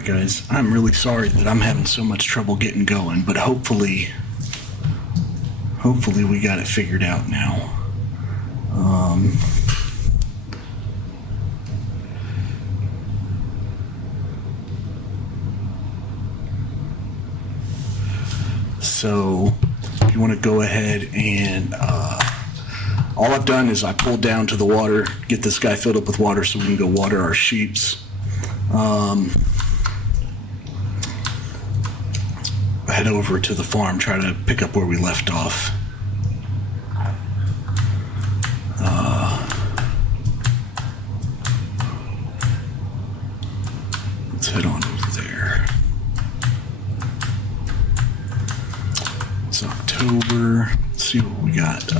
Alright guys, I'm really sorry that I'm having so much trouble getting going, but hopefully we got it figured out now. So if you want to go ahead and all I've done is I pulled down to the water, get this guy filled up with water so we can go water our sheeps. Head over to the farm, try to pick up where we left off. Let's head on over there. It's October. Let's see what we got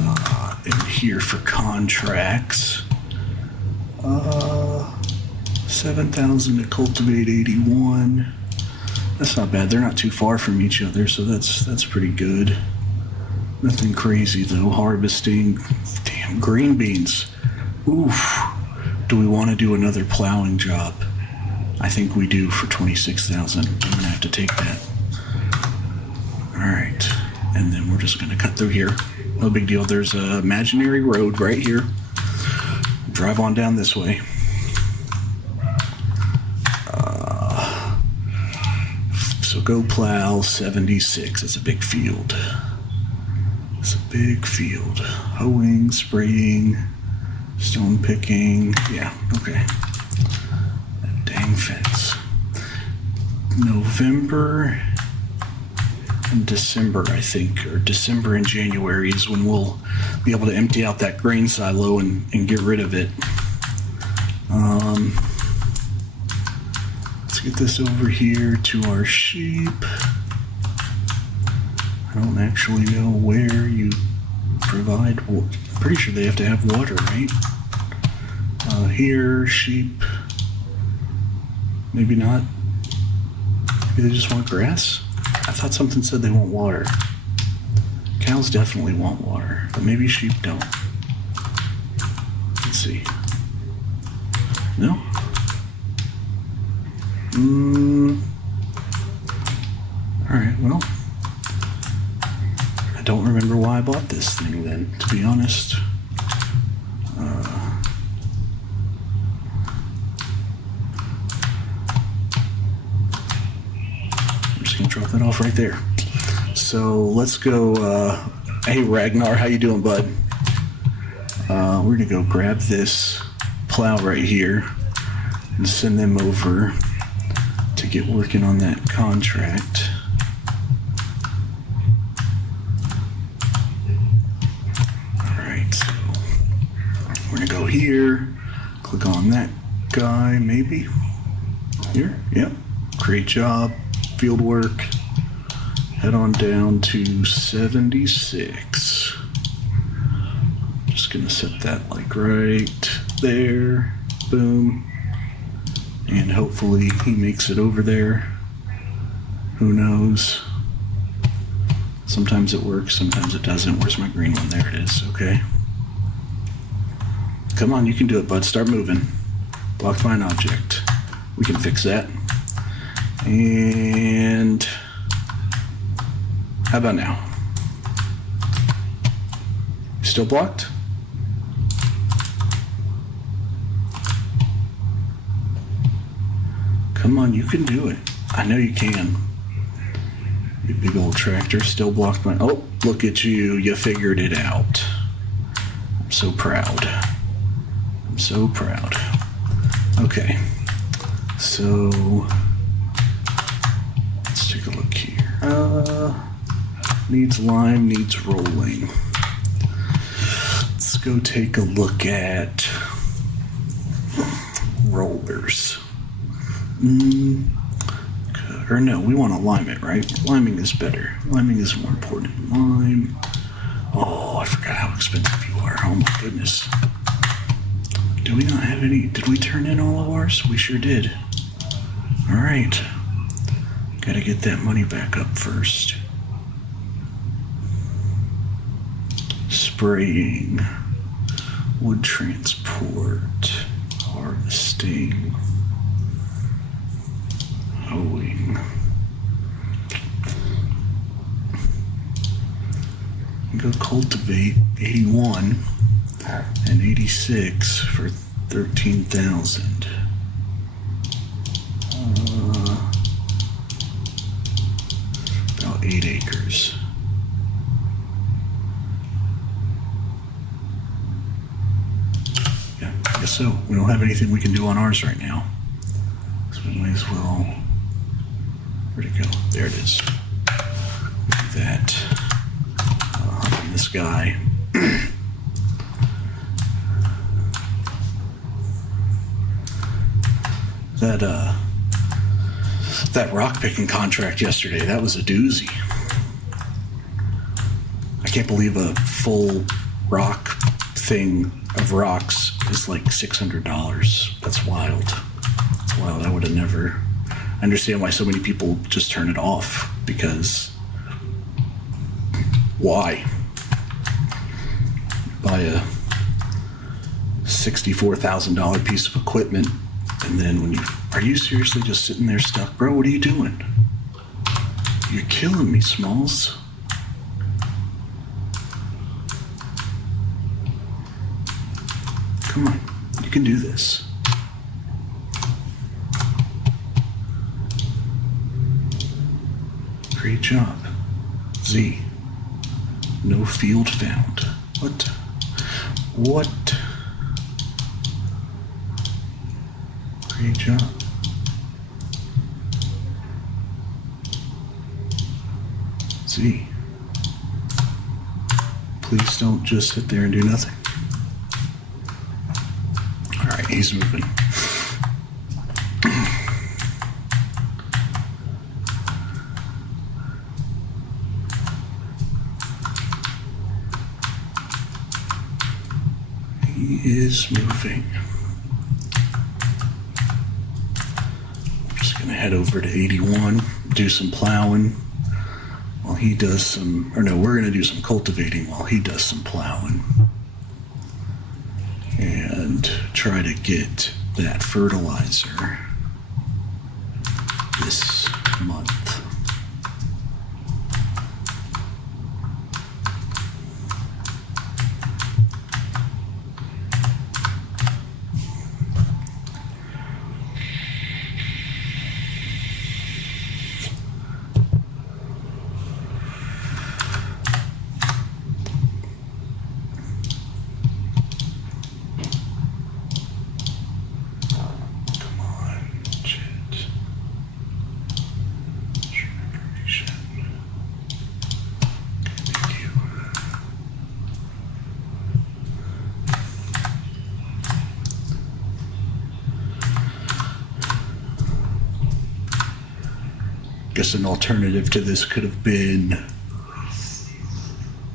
in here for contracts. 7,000 to cultivate 81. That's not bad. They're not too far from each other, so that's pretty good. Nothing crazy though. Harvesting, damn, green beans. Oof. Do we want to do another plowing job? I think we do for 26,000. I'm gonna have to take that. All right, and then we're just gonna cut through here. No big deal. There's a imaginary road right here. Drive on down this way. So go plow 76. It's a big field. It's a big field. Hoeing, spraying, stone picking. Yeah, okay. That dang fence. November and December, I think, or December and January is when we'll be able to empty out that grain silo and get rid of it. Let's get this over here to our sheep. I don't actually know where you provide water. I'm pretty sure they have to have water, right? Here, sheep. Maybe not. Maybe they just want grass? I thought something said they want water. Cows definitely want water, but maybe sheep don't. Let's see. No? Alright, well. I don't remember why I bought this thing then, to be honest. I'm just gonna drop that off right there. So let's go, hey Ragnar, how you doing, bud? We're gonna go grab this plow right here and send them over to get working on that contract. Alright, so we're gonna go here, click on that guy, maybe. Here, yep. Create job, field work. Head on down to 76. Just gonna set that like right there. Boom. And hopefully he makes it over there. Who knows? Sometimes it works, sometimes it doesn't. Where's my green one? There it is, okay. Come on, you can do it, bud. Start moving. Blocked by an object. We can fix that. And how about now? Still blocked? Come on, you can do it. I know you can. You big old tractor, still blocked by... Oh, look at you. You figured it out. I'm so proud. I'm so proud. Okay. So, let's take a look here. Needs lime, needs rolling. Let's go take a look at rollers. Or no, we want to lime it, right? Liming is better. Liming is more important. Lime. Oh, I forgot how expensive you are. Oh my goodness. Do we not have any? Did we turn in all of ours? We sure did. All right. Gotta get that money back up first. Spraying. Wood transport. Harvesting. Hoeing. Go cultivate 81 and 86 for 13,000. About 8 acres. Yeah, I guess so. We don't have anything we can do on ours right now. So we might as well. Where'd it go? There it is. Do that. On this guy. That rock picking contract yesterday, that was a doozy. I can't believe a full rock thing of rocks is like $600. That's wild. That's wild. I would have never. I understand why so many people just turn it off, because why? Buy a $64,000 piece of equipment, and then when are you seriously just sitting there stuck? Bro, what are you doing? You're killing me, Smalls. Come on, you can do this. Great job. Z. No field found. What? What? Great job. Z. Please don't just sit there and do nothing. All right, he's moving. He is moving. I'm just gonna head over to 81, do some plowing while he does some, or no, we're gonna do some cultivating while he does some plowing. And try to get that fertilizer this month. Guess an alternative to this could have been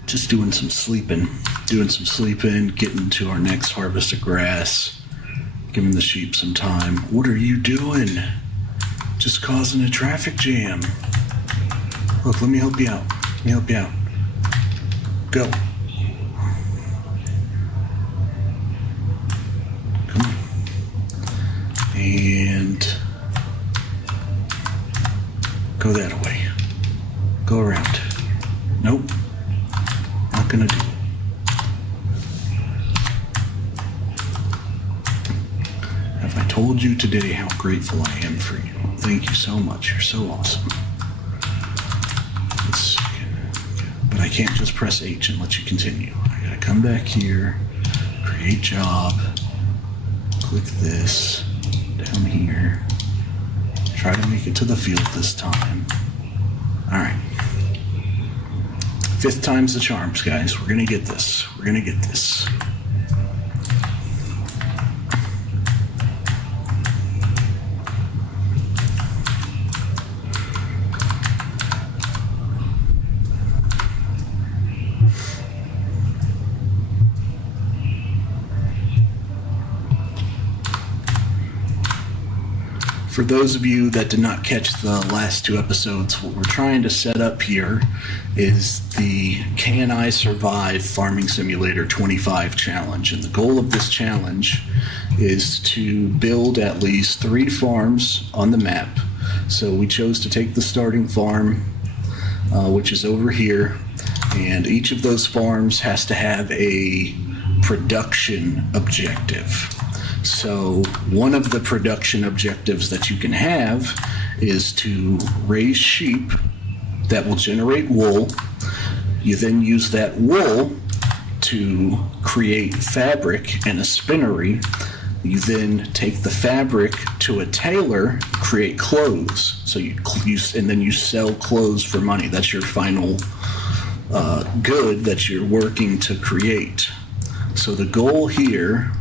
just doing some sleeping, getting to our next harvest of grass, giving the sheep some time. What are you doing? Just causing a traffic jam. Look, let me help you out. Go. Come on. And go that way. Go around. Nope. Not gonna do it. Have I told you today how grateful I am for you? Thank you so much. You're so awesome. But I can't just press H and let you continue. I gotta come back here, create job, click this, down here. Try to make it to the field this time. All right. 5th time's the charms, guys. We're gonna get this. For those of you that did not catch the last 2 episodes, what we're trying to set up here is the Can I Survive Farming Simulator 25 challenge. And the goal of this challenge is to build at least 3 farms on the map So we chose to take the starting farm, which is over here, and each of those farms has to have a production objective. So one of the production objectives that you can have is to raise sheep that will generate wool. You then use that wool to create fabric and a spinnery. You then take the fabric to a tailor, create clothes. So you and then you sell clothes for money. That's your final good that you're working to create. So the goal here,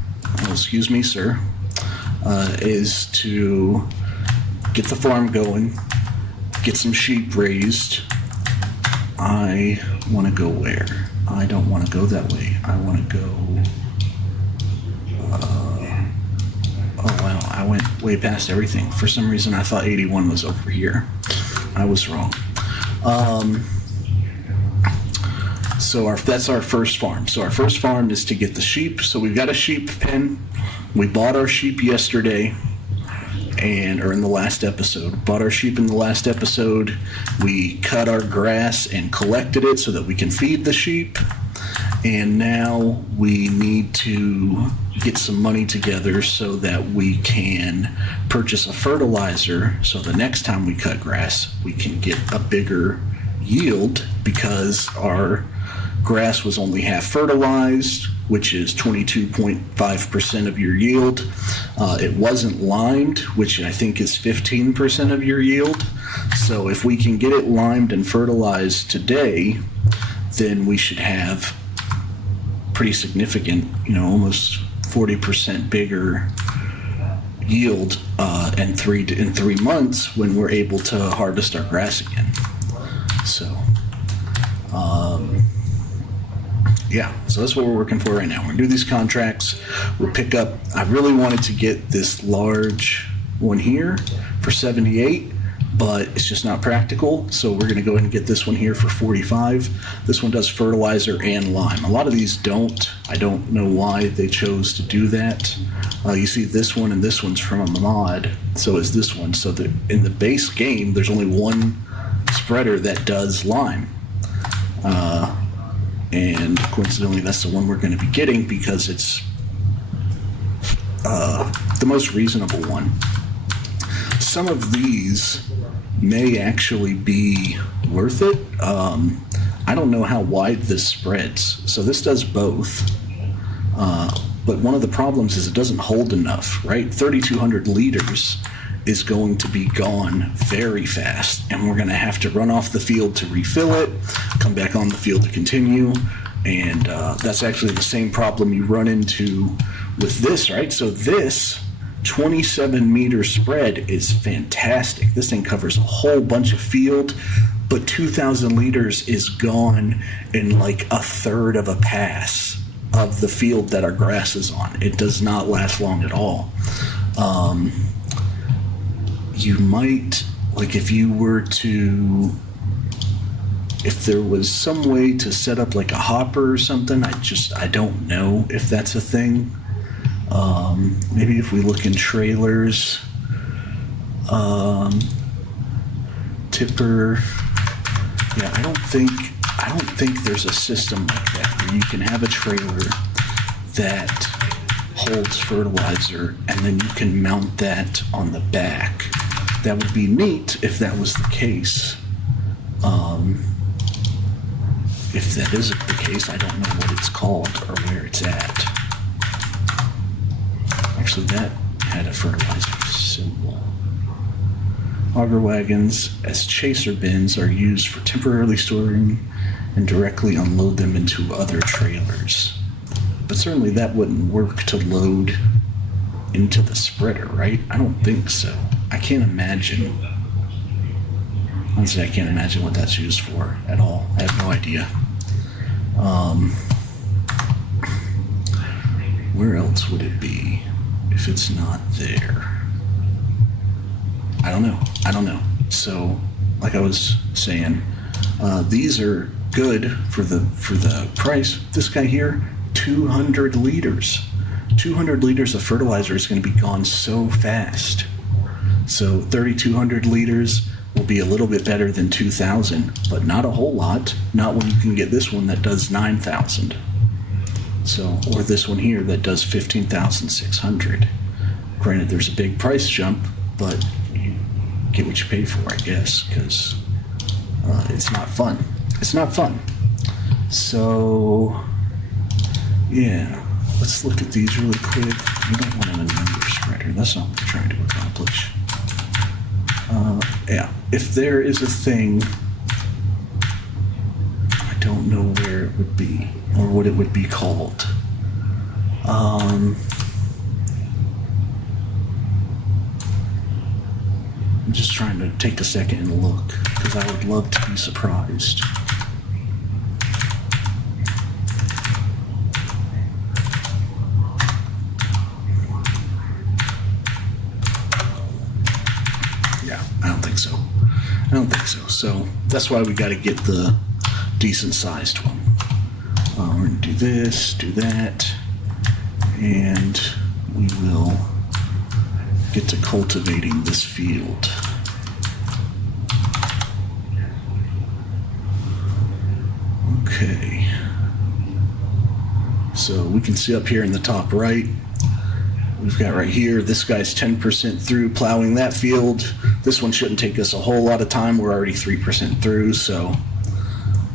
excuse me, sir, is to get the farm going, get some sheep raised. I want to go where? I don't want to go that way. I want to go... oh wow, I went way past everything. For some reason I thought 81 was over here. I was wrong. So that's our first farm. So our first farm is to get the sheep. So we've got a sheep pen. We bought our sheep yesterday, or in the last episode. Bought our sheep in the last episode. We cut our grass and collected it so that we can feed the sheep. And now we need to get some money together so that we can purchase a fertilizer, so the next time we cut grass, we can get a bigger yield, because our grass was only half fertilized, which is 22.5% of your yield. It wasn't limed, which I think is 15% of your yield. So if we can get it limed and fertilized today, then we should have pretty significant, almost 40% bigger yield in 3 months when we're able to harvest our grass again. So yeah, so that's what we're working for right now. We're gonna do these contracts. We'll pick up, I really wanted to get this large one here for 78, but it's just not practical. So we're gonna go ahead and get this one here for 45. This one does fertilizer and lime. A lot of these don't. I don't know why they chose to do that. You see this one and this one's from a mod. So is this one. So in the base game, there's only one spreader that does lime. And coincidentally, that's the one we're going to be getting because it's the most reasonable one. Some of these may actually be worth it. I don't know how wide this spreads. So this does both. But one of the problems is it doesn't hold enough, right? 3,200 liters is going to be gone very fast, and we're going to have to run off the field to refill it, come back on the field to continue, and that's actually the same problem you run into with this, right? So this 27-meter spread is fantastic. This thing covers a whole bunch of field, but 2,000 liters is gone in like a third of a pass of the field that our grass is on. It does not last long at all. You might, like if there was some way to set up like a hopper or something, I don't know if that's a thing. Maybe if we look in trailers, tipper, yeah, I don't think there's a system like that where you can have a trailer that holds fertilizer and then you can mount that on the back. That would be neat if that was the case. If that isn't the case, I don't know what it's called or where it's at. Actually, that had a fertilizer symbol. Auger wagons as chaser bins are used for temporarily storing and directly unload them into other trailers. But certainly that wouldn't work to load into the spreader, right? I don't think so. I can't imagine. Honestly, I can't imagine what that's used for at all. I have no idea. Where else would it be if it's not there? I don't know. So, like I was saying, these are good for the price. This guy here, 200 liters. 200 liters of fertilizer is going to be gone so fast. So 3,200 liters will be a little bit better than 2,000, but not a whole lot. Not when you can get this one that does 9,000. So, or this one here that does 15,600. Granted, there's a big price jump, but you get what you pay for, I guess, because it's not fun. It's not fun. So, yeah, let's look at these really quick. We don't want a number spreader. That's not what we're trying to accomplish. Yeah, if there is a thing, I don't know where it would be or what it would be called. I'm just trying to take a second and look because I would love to be surprised. I don't think so. I don't think so. So that's why we got to get the decent sized one. We're going to do this, do that, and we will get to cultivating this field. Okay. So we can see up here in the top right, we've got right here, this guy's 10% through plowing that field. This one shouldn't take us a whole lot of time. We're already 3% through, so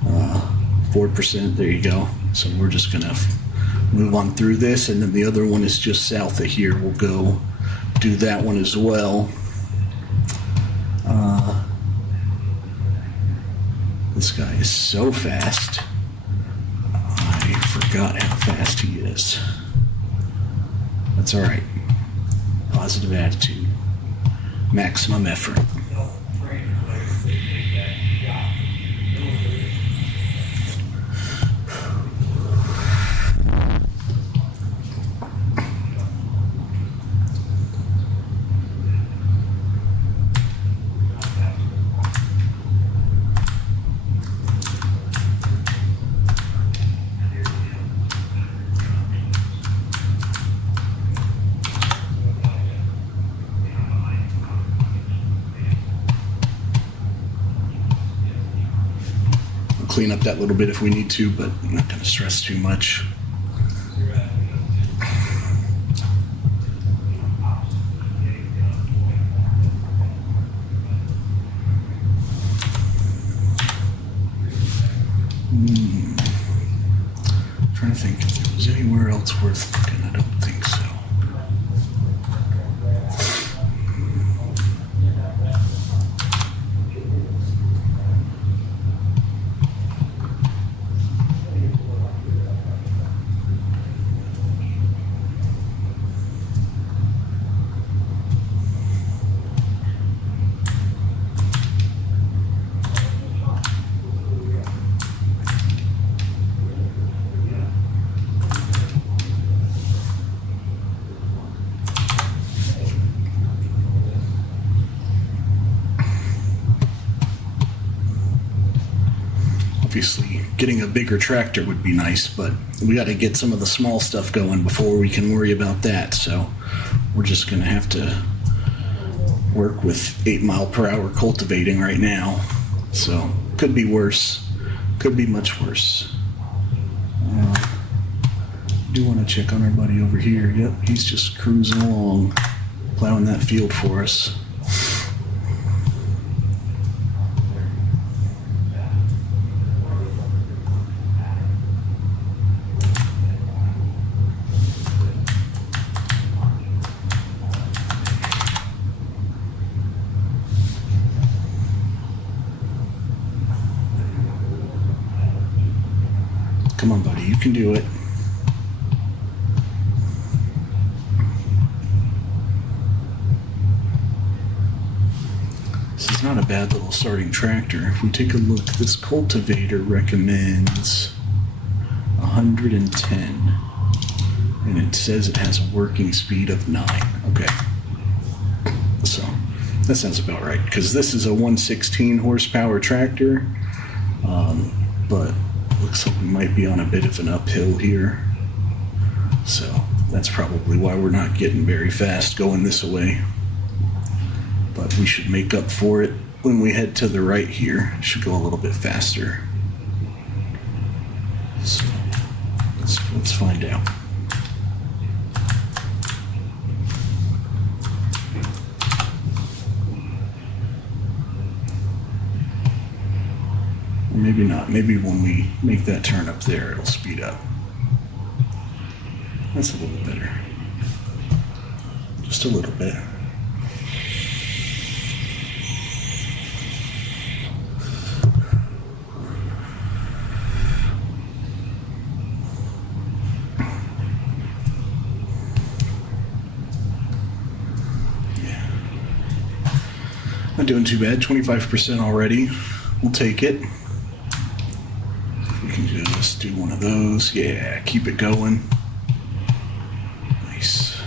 4%, there you go. So we're just gonna move on through this, and then the other one is just south of here. We'll go do that one as well. This guy is so fast. I forgot how fast he is. That's all right. Positive attitude. Maximum effort. Clean up that little bit if we need to, but I'm not going to stress too much. Trying to think if there was anywhere else worth looking. I don't think so. Obviously, getting a bigger tractor would be nice, but we got to get some of the small stuff going before we can worry about that. So we're just going to have to work with 8 mile per hour cultivating right now. So could be worse. Could be much worse. Do want to check on our buddy over here. Yep, he's just cruising along, plowing that field for us. Come on, buddy, you can do it. This is not a bad little starting tractor. If we take a look, this cultivator recommends 110. And it says it has a working speed of 9. Okay. So, that sounds about right. Because this is a 116 horsepower tractor. But looks like we might be on a bit of an uphill here. So that's probably why we're not getting very fast going this way. but we should make up for it when we head to the right here. It should go a little bit faster. So let's find out. Or maybe not. Maybe when we make that turn up there, it'll speed up. That's a little bit better. Just a little bit. Not doing too bad, 25% already. We'll take it. We can just do one of those. Yeah, keep it going. Nice.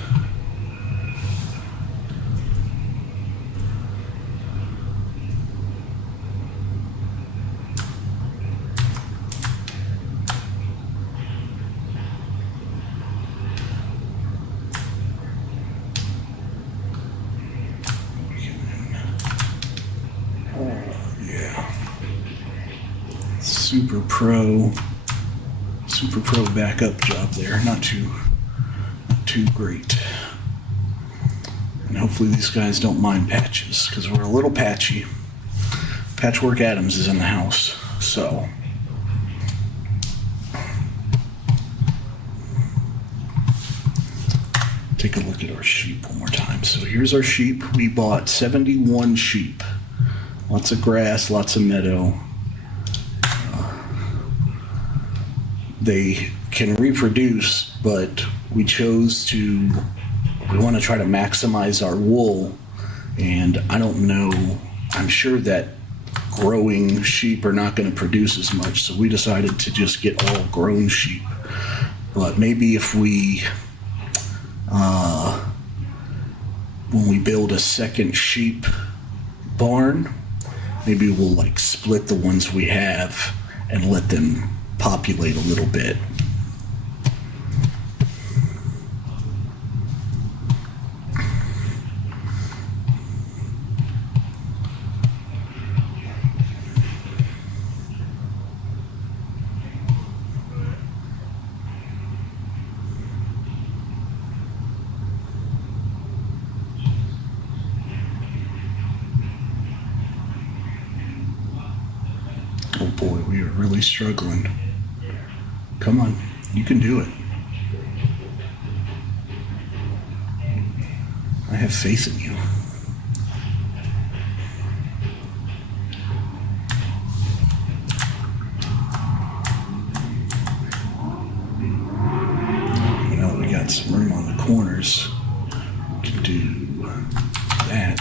Super pro backup job there. Not too great. And hopefully these guys don't mind patches, because we're a little patchy. Patchwork Adams is in the house, so. Take a look at our sheep one more time. So here's our sheep. We bought 71 sheep. Lots of grass, lots of meadow. They can reproduce, but we want to try to maximize our wool, and I don't know, I'm sure that growing sheep are not going to produce as much, so we decided to just get all grown sheep. But maybe if we, when we build a second sheep barn, maybe we'll like split the ones we have and let them populate a little bit. Oh boy, we are really struggling. Come on, you can do it. I have faith in you. Now that we got some room on the corners, we can do that.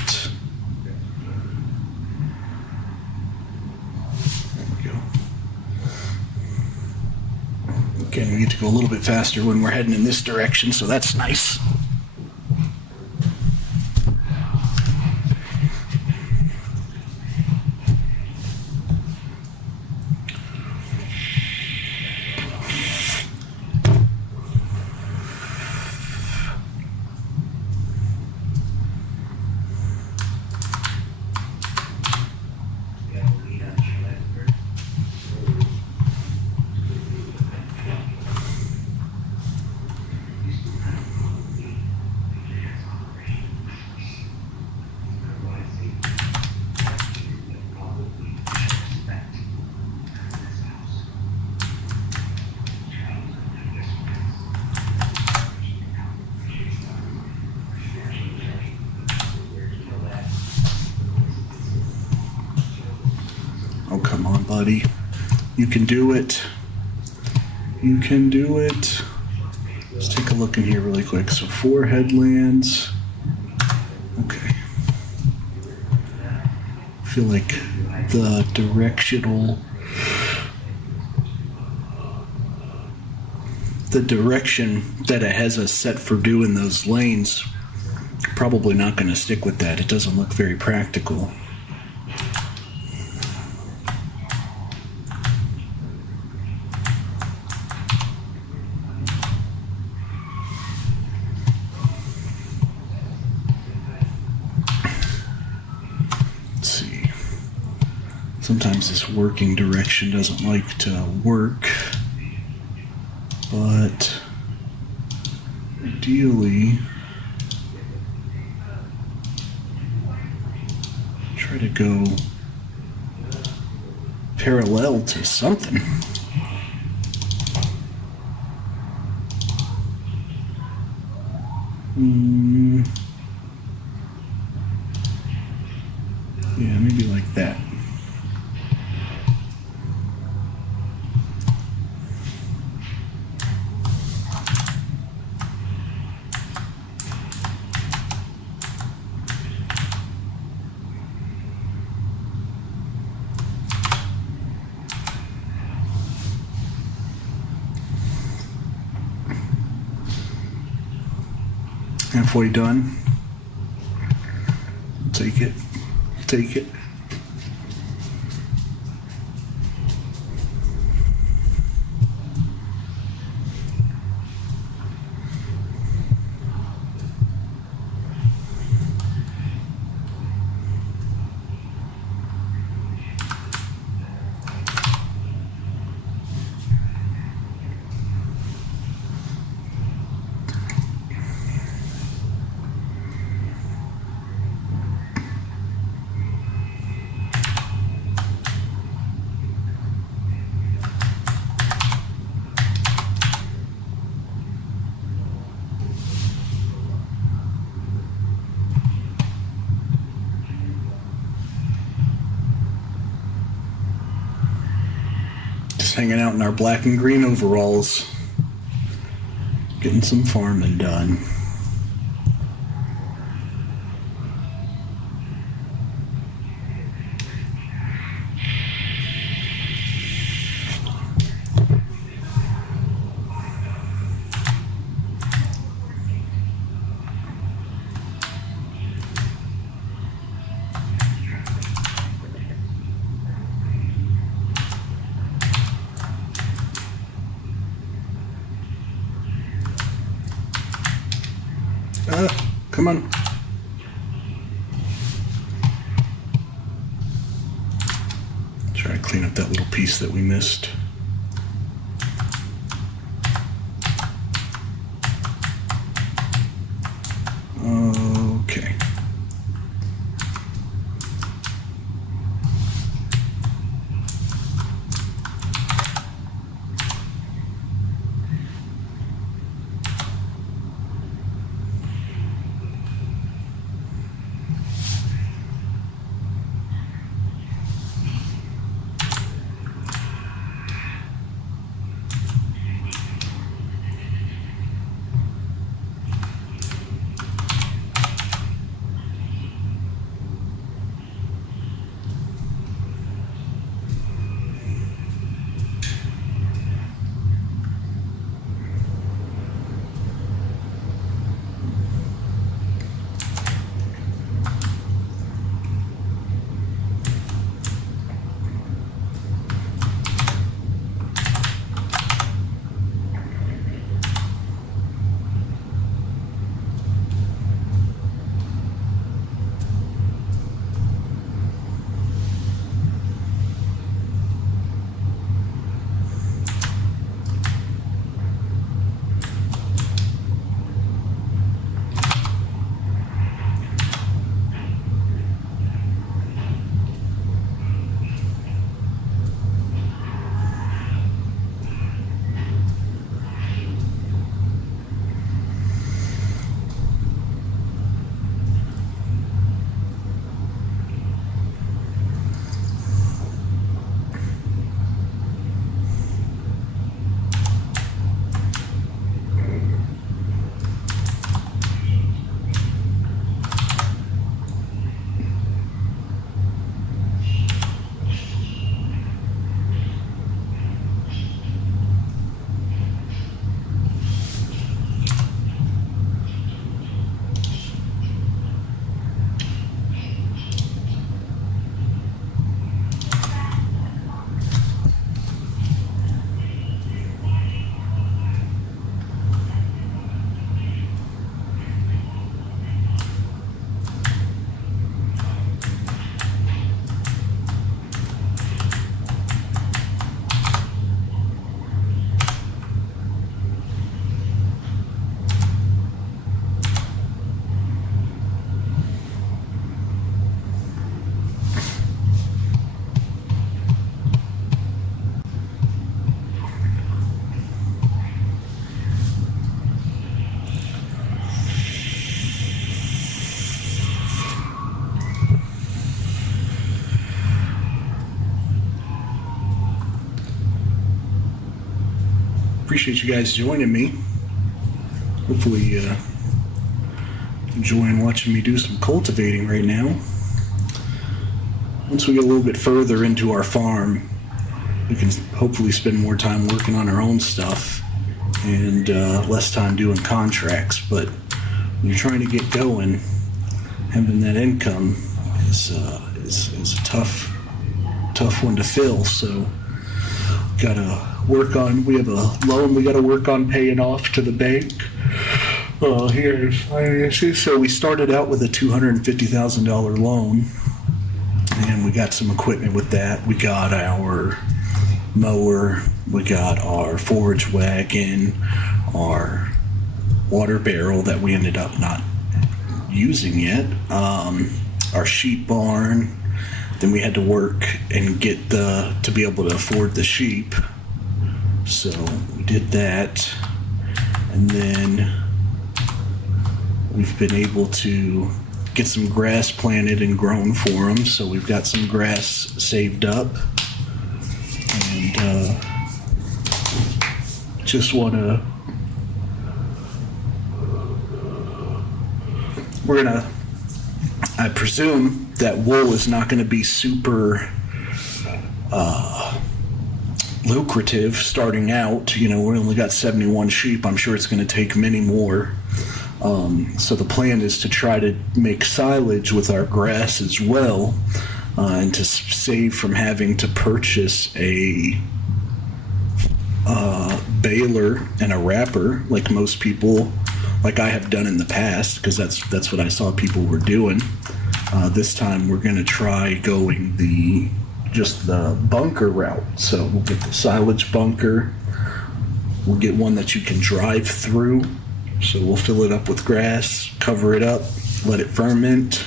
Again, we get to go a little bit faster when we're heading in this direction, so that's nice. Oh, come on, buddy. You can do it. You can do it. Let's take a look in here really quick. So 4 headlands. Okay. I feel like the direction that it has us set for doing those lanes, probably not going to stick with that. It doesn't look very practical. Sometimes this working direction doesn't like to work, but ideally, try to go parallel to something. Yeah, maybe like that. Halfway done. Take it. Take it. Hanging out in our black and green overalls, getting some farming done. Come on. Try to clean up that little piece that we missed. Okay. appreciate you guys joining me. Hopefully, enjoying watching me do some cultivating right now. Once we get a little bit further into our farm, we can hopefully spend more time working on our own stuff and less time doing contracts. But when you're trying to get going, having that income is a tough one to fill. So gotta work on. We have a loan we gotta work on paying off to the bank. Here's finances. So we started out with a $250,000 loan, and we got some equipment with that. We got our mower, we got our forage wagon, our water barrel that we ended up not using yet, our sheep barn. Then we had to work and get to be able to afford the sheep. So we did that, and then we've been able to get some grass planted and grown for them. So we've got some grass saved up, and just want to. I presume that wool is not going to be super lucrative starting out. We only got 71 sheep. I'm sure it's going to take many more. So the plan is to try to make silage with our grass as well, and to save from having to purchase a baler and a wrapper like most people, like I have done in the past, because that's what I saw people were doing. This time we're going to try going the bunker route. So we'll get the silage bunker. We'll get one that you can drive through. So we'll fill it up with grass, cover it up, let it ferment.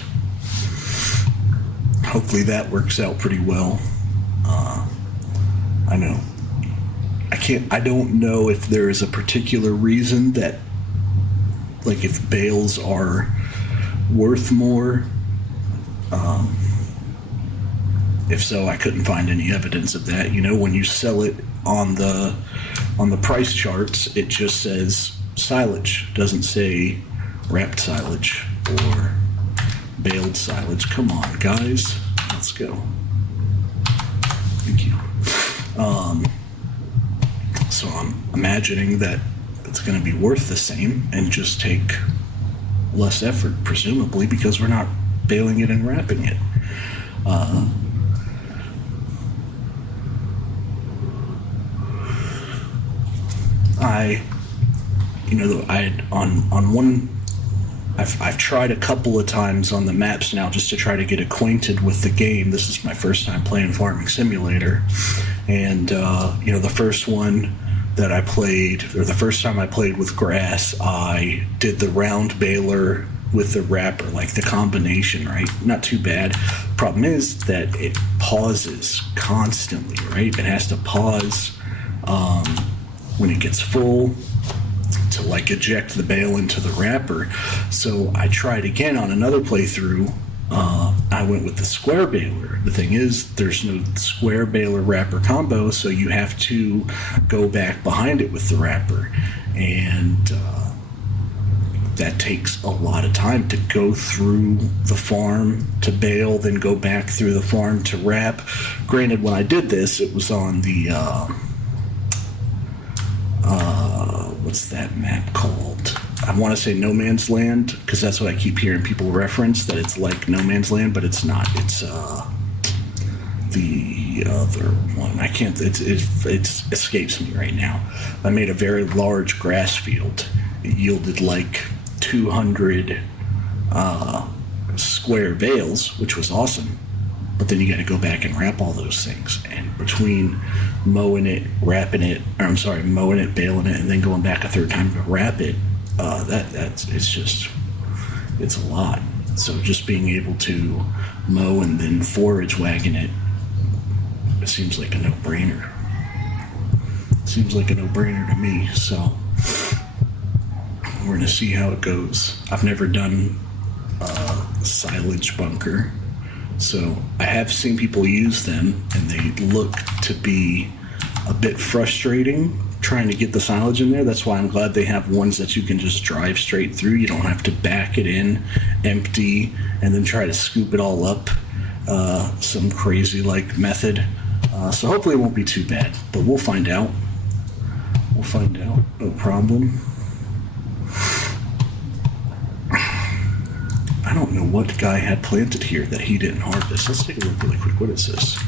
Hopefully that works out pretty well. I know. I don't know if there is a particular reason that, like, if bales are worth more. If so, I couldn't find any evidence of that. When you sell it on the price charts, it just says silage. It doesn't say wrapped silage or baled silage. Come on, guys. Let's go. Thank you. So I'm imagining that it's going to be worth the same and just take less effort, presumably, because we're not baling it and wrapping it. I've tried a couple of times on the maps now just to try to get acquainted with the game. This is my first time playing Farming Simulator, and the first one that I played, or the first time I played with grass, I did the round baler with the wrapper, like the combination, right? Not too bad. Problem is that it pauses constantly, right? It has to pause when it gets full to, like, eject the bale into the wrapper. So I tried again on another playthrough. I went with the square baler. The thing is, there's no square baler wrapper combo, so you have to go back behind it with the wrapper, and that takes a lot of time to go through the farm to bale, then go back through the farm to wrap. Granted, when I did this, it was on the what's that map called? I want to say No Man's Land, because that's what I keep hearing people reference, that it's like No Man's Land, but it's not. It's the other one. I can't. It escapes me right now. I made a very large grass field. It yielded like 200 square bales, which was awesome. But then you got to go back and wrap all those things, and between mowing it, baling it, and then going back a third time to wrap it, it's a lot. So just being able to mow and then forage wagon it seems like a no-brainer. Seems like a no-brainer to me. So we're gonna see how it goes. I've never done a silage bunker. So I have seen people use them, and they look to be a bit frustrating, trying to get the silage in there. That's why I'm glad they have ones that you can just drive straight through. You don't have to back it in, empty, and then try to scoop it all up. Some crazy like method. So hopefully it won't be too bad, but we'll find out. We'll find out. No problem. I don't know what guy had planted here that he didn't harvest. Let's take a look really quick. What is this?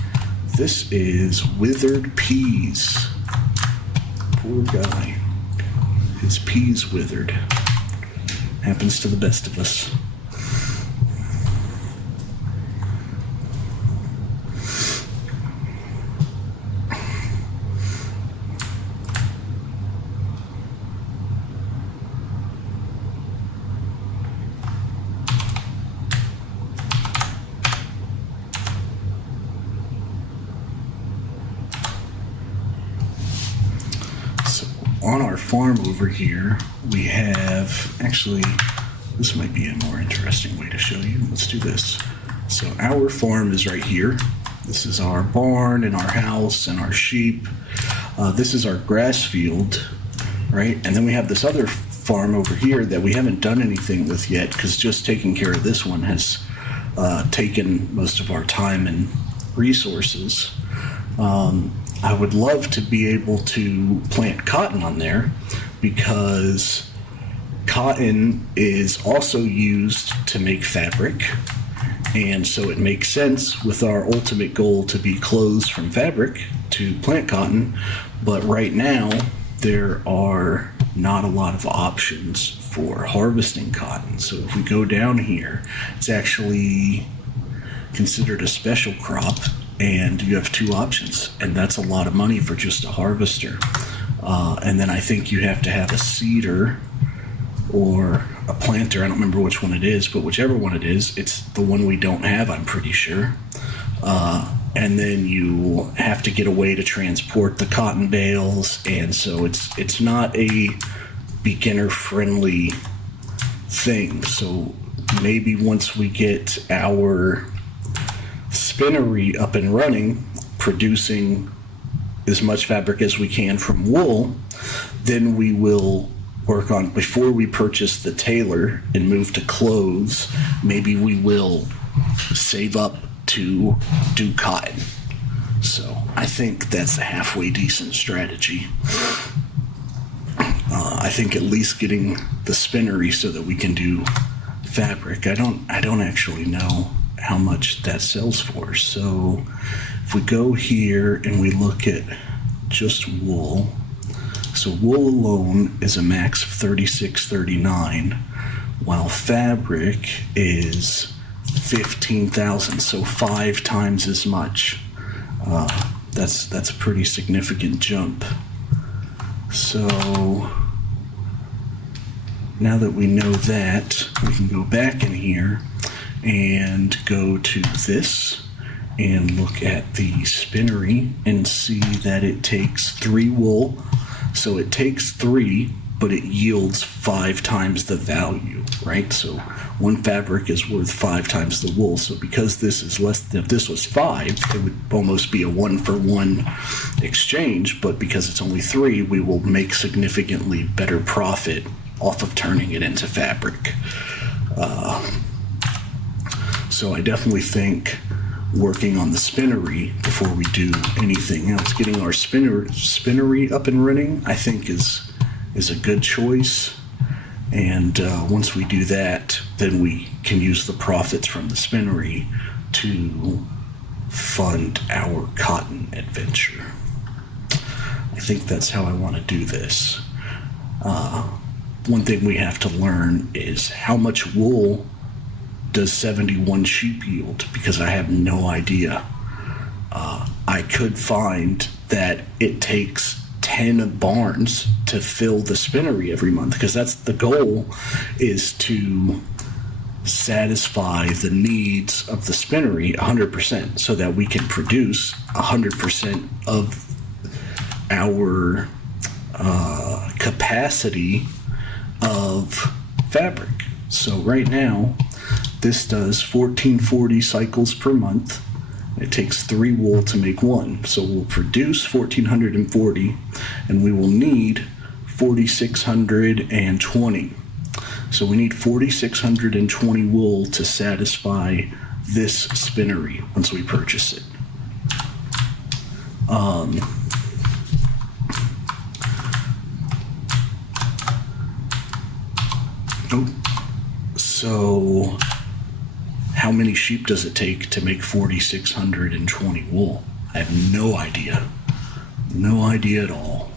This is withered peas. Poor guy. His peas withered. Happens to the best of us. On our farm over here, we have, actually, this might be a more interesting way to show you. Let's do this. So our farm is right here. This is our barn and our house and our sheep. This is our grass field, right? And then we have this other farm over here that we haven't done anything with yet because just taking care of this one has taken most of our time and resources. I would love to be able to plant cotton on there because cotton is also used to make fabric, and so it makes sense with our ultimate goal to be clothes from fabric to plant cotton. But right now there are not a lot of options for harvesting cotton. So if we go down here, it's actually considered a special crop, and you have two options, and that's a lot of money for just a harvester. And then I think you have to have a seeder or a planter. I don't remember which one it is, but whichever one it is, it's the one we don't have, I'm pretty sure. And then you have to get a way to transport the cotton bales, and so it's not a beginner-friendly thing. So maybe once we get our spinnery up and running, producing as much fabric as we can from wool, then we will work on, before we purchase the tailor and move to clothes, maybe we will save up to do cotton. So I think that's a halfway decent strategy. I think at least getting the spinnery so that we can do fabric. I don't actually know how much that sells for. So if we go here and we look at just wool, so wool alone is a max of $36.39, while fabric is $15,000, so 5 times as much. That's a pretty significant jump. So now that we know that, we can go back in here and go to this and look at the spinnery and see that it takes 3 wool. So it takes 3, but it yields 5 times the value, right? So one fabric is worth 5 times the wool. So because this is less, if this was 5, it would almost be a 1-for-1 exchange, but because it's only 3, we will make significantly better profit off of turning it into fabric. So I definitely think working on the spinnery before we do anything else, getting our spinnery up and running, I think is a good choice. And once we do that, then we can use the profits from the spinnery to fund our cotton adventure. I think that's how I want to do this. One thing we have to learn is how much wool does 71 sheep yield, because I have no idea. I could find that it takes 10 barns to fill the spinnery every month, because that's the goal, is to satisfy the needs of the spinnery 100%, so that we can produce 100% of our capacity of fabric. So right now this does 1440 cycles per month, It takes 3 wool to make 1. So we'll produce 1,440, and we will need 4,620. So we need 4,620 wool to satisfy this spinnery once we purchase it. So how many sheep does it take to make 4,620 wool? I have no idea. No idea at all.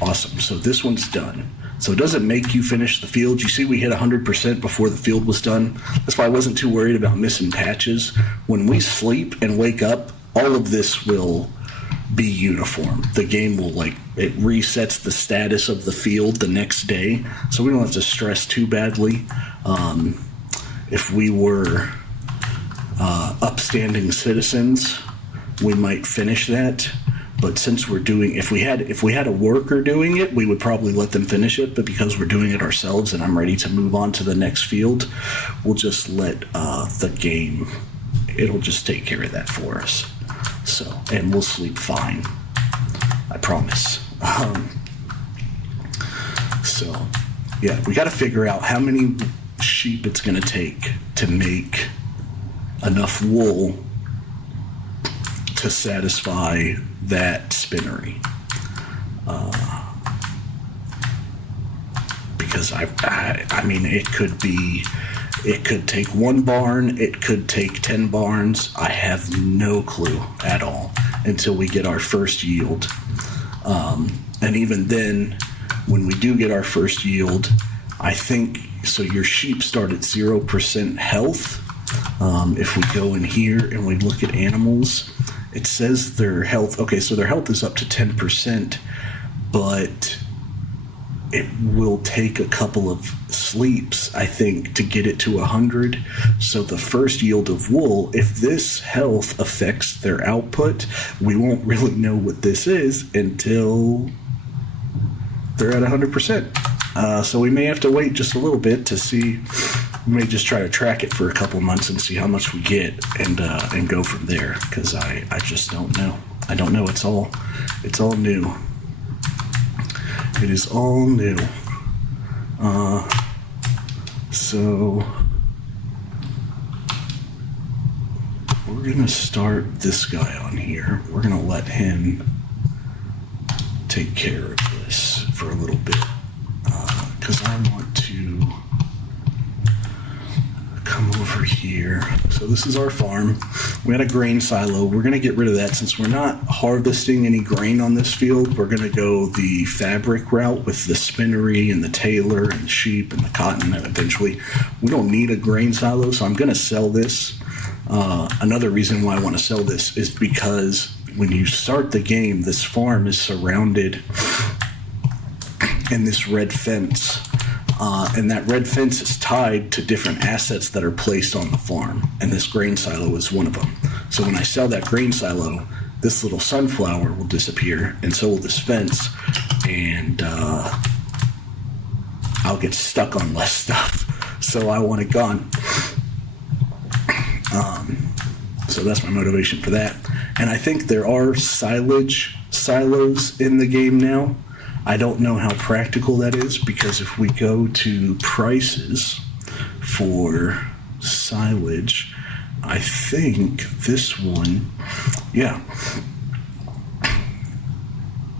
Awesome. So this one's done. So it doesn't make you finish the field. You see we hit 100% before the field was done. That's why I wasn't too worried about missing patches. When we sleep and wake up, all of this will be uniform. The game will, like, it resets the status of the field the next day, so we don't have to stress too badly. If we were upstanding citizens, we might finish that. But since we're doing, if we had a worker doing it, we would probably let them finish it. But because we're doing it ourselves and I'm ready to move on to the next field, we'll just let the game, it'll just take care of that for us. So, and we'll sleep fine. I promise. So, yeah, we got to figure out how many sheep it's going to take to make enough wool to satisfy that spinnery. Because I mean, it could take 1 barn, it could take 10 barns. I have no clue at all until we get our first yield. And even then, when we do get our first yield, I think, so your sheep start at 0% health. If we go in here and we look at animals, it says their health, okay, so their health is up to 10%, but it will take a couple of sleeps, I think, to get it to 100. So the first yield of wool, if this health affects their output, we won't really know what this is until they're at 100%. So we may have to wait just a little bit to see. We may just try to track it for a couple months and see how much we get, and go from there, because I just don't know. I don't know. It's all new. It is all new. So we're gonna start this guy on here. We're gonna let him take care of this for a little bit, because I want to come over here. So this is our farm. We had a grain silo. We're going to get rid of that since we're not harvesting any grain on this field. We're going to go the fabric route with the spinnery and the tailor and the sheep and the cotton eventually. We don't need a grain silo, so I'm going to sell this. Another reason why I want to sell this is because when you start the game, this farm is surrounded in this red fence. And that red fence is tied to different assets that are placed on the farm, and this grain silo is one of them. So when I sell that grain silo, this little sunflower will disappear, and so will this fence, and I'll get stuck on less stuff. So I want it gone. So that's my motivation for that. And I think there are silage silos in the game now. I don't know how practical that is, because if we go to prices for silage, I think this one, yeah,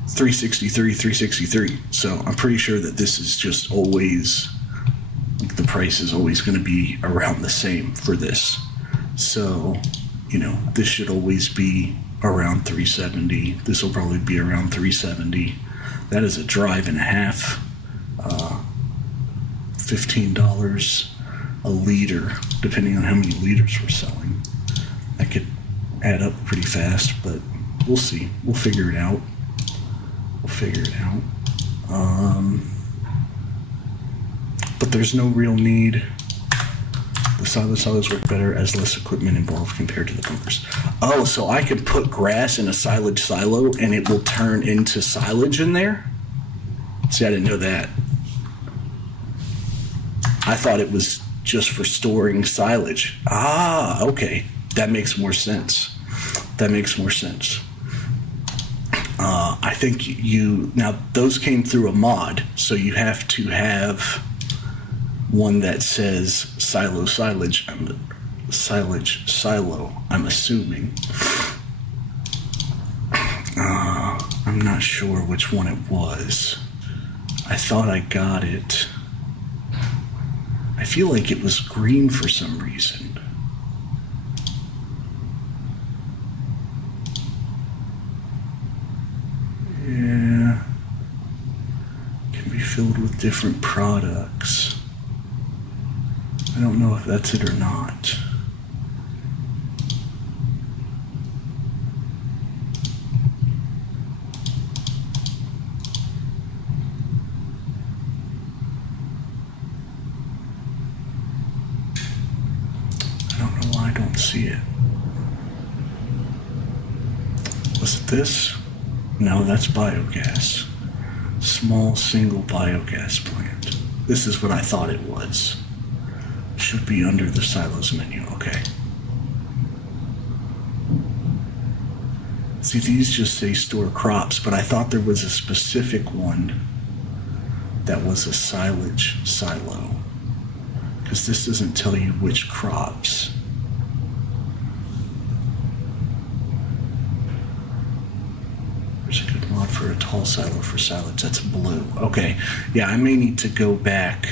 363. So I'm pretty sure that this is just always, the price is always going to be around the same for this. So, you know, this should always be around 370. This will probably be around 370. That is a drive and a half. $15 a liter, depending on how many liters we're selling. That could add up pretty fast, but we'll see. We'll figure it out. But there's no real need. The silos work better as less equipment involved compared to the bunkers. Oh, so I could put grass in a silage silo and it will turn into silage in there? See, I didn't know that. I thought it was just for storing silage. Ah, okay. That makes more sense. That makes more sense. I think now those came through a mod, so you have to have one that says silo silage. Silage silo, I'm assuming. I'm not sure which one it was. I thought I got it. I feel like it was green for some reason. Yeah. Can be filled with different products. I don't know if that's it or not. I don't know why I don't see it. Was it this? No, that's biogas. Small single biogas plant. This is what I thought it was. Should be under the silos menu, okay. See, these just say store crops, but I thought there was a specific one that was a silage silo. Because this doesn't tell you which crops. There's a good mod for a tall silo for silage. That's blue. Okay, yeah, I may need to go back.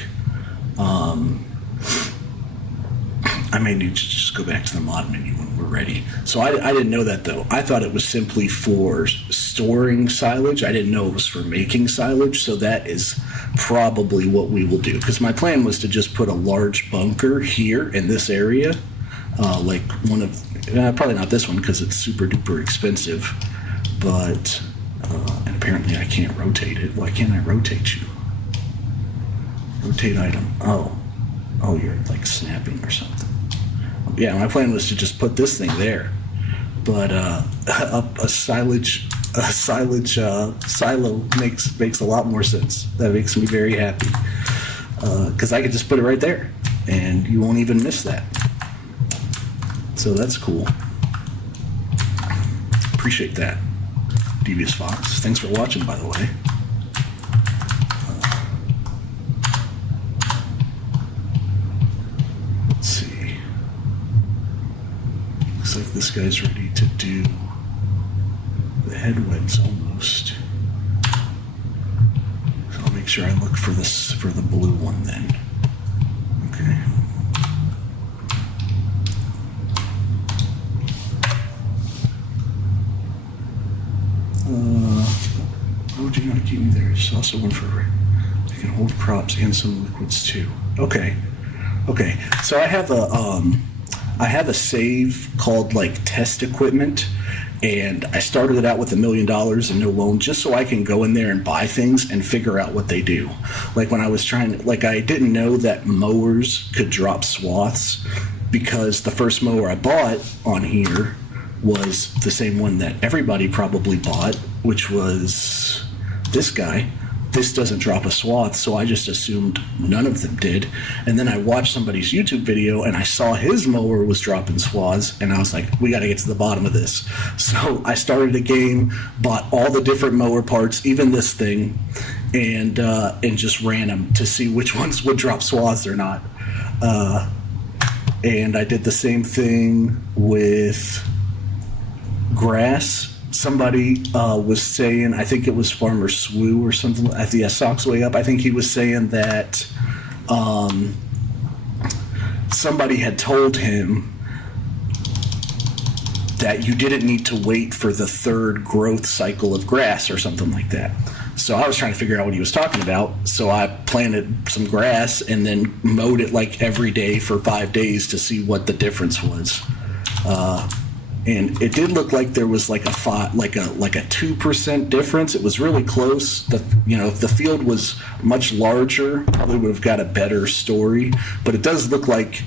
I may need to just go back to the mod menu when we're ready. So I didn't know that, though. I thought it was simply for storing silage. I didn't know it was for making silage, so that is probably what we will do. Because my plan was to just put a large bunker here in this area, like one of, probably not this one because it's super duper expensive, but, and apparently I can't rotate it. Why can't I rotate you? Rotate item. Oh, you're like snapping or something. Yeah, my plan was to just put this thing there, but a silage silo makes a lot more sense. That makes me very happy because I could just put it right there, and you won't even miss that. So that's cool. Appreciate that, Devious Fox. Thanks for watching, by the way. Let's see. Looks like this guy's ready to do the headwinds almost. So I'll make sure I look for the blue one then. Okay. Why would you not keep me there? There's also one for you can hold crops and some liquids too. Okay. So I have a save called like test equipment, and I started it out with $1 million and no loan just so I can go in there and buy things and figure out what they do. Like when I was I didn't know that mowers could drop swaths because the first mower I bought on here was the same one that everybody probably bought, which was this guy. This doesn't drop a swath, so I just assumed none of them did. And then I watched somebody's YouTube video and I saw his mower was dropping swaths, and I was like, we got to get to the bottom of this. So I started a game, bought all the different mower parts, even this thing, and just ran them to see which ones would drop swaths or not. And I did the same thing with grass. Somebody was saying, I think it was Farmer Swoo or something at the Sox Way Up. I think he was saying that somebody had told him that you didn't need to wait for the third growth cycle of grass or something like that. So I was trying to figure out what he was talking about. So I planted some grass and then mowed it like every day for 5 days to see what the difference was. And it did look like there was like a 2% difference. It was really close. If the field was much larger, probably would have got a better story. But it does look like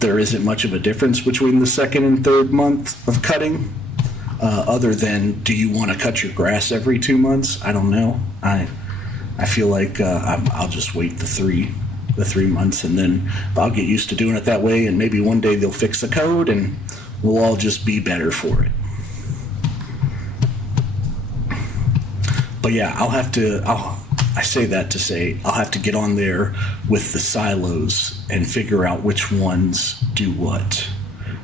there isn't much of a difference between the second and third month of cutting. Other than, do you want to cut your grass every 2 months? I don't know. I feel like I'll just wait the 3 the 3 months, and then I'll get used to doing it that way, and maybe one day they'll fix the code and we'll all just be better for it. But yeah, I say that to say I'll have to get on there with the silos and figure out which ones do what,